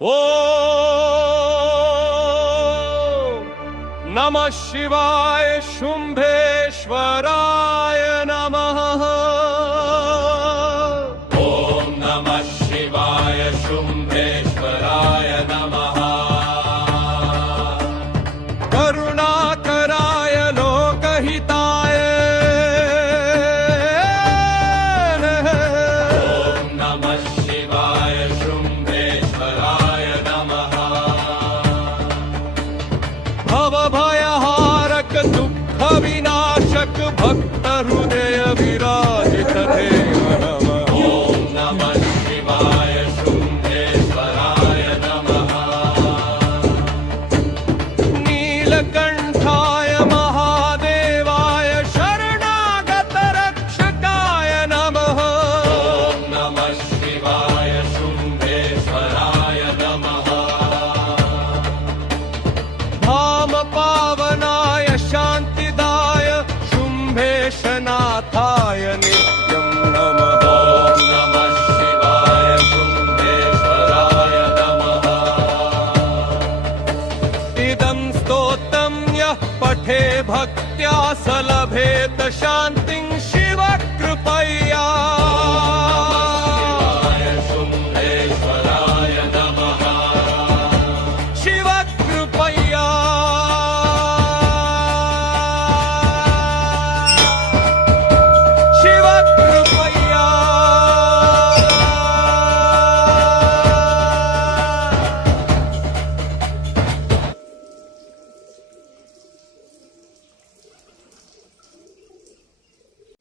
ओ नमः शिवाय शुंभेश्वराय नमः। ओम नमः शिवाय शुंभेश्वराय नमः। करुणाकराय लोकहिताय ओम नमः शिवाय शुंभेश्वराय नमः। भवभयहारक दुःख विनाशक भक्त हृदय विराजित देव नमः। ओम नमः शिवाय शुंभेश्वराय नमः। नीलकंठाय महादेवाय शरणागत रक्षकाय नमः। ओम नमः शिवाय शुंभेश्वराय नमः। धाम पावनाय शांतिदाय शुंभेशनाथाय नित्यं नमः। ओम नमः शिवाय शुंभेश्वराय नमः। इदं स्तोत्रं यः पठे भक्त्या स लभेत शान्तिं